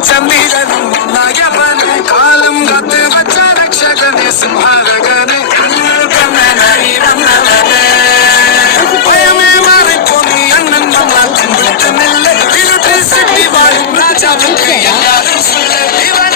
ചന്ദ്രനും നായപ്പൻ കാലം കാത്ത് വച്ച രക്ഷകനെ സിംഹാരകനെ കണ്ണനായി വന്നവനെ ഭയമേ മാറിപ്പോന്നി അണ്ണൻ വന്നാൽ കണ്ടിട്ടുമില്ല ഇരുട്ടിൽ സിറ്റി വാഴും രാജാവുക്ക് എല്ലാവരും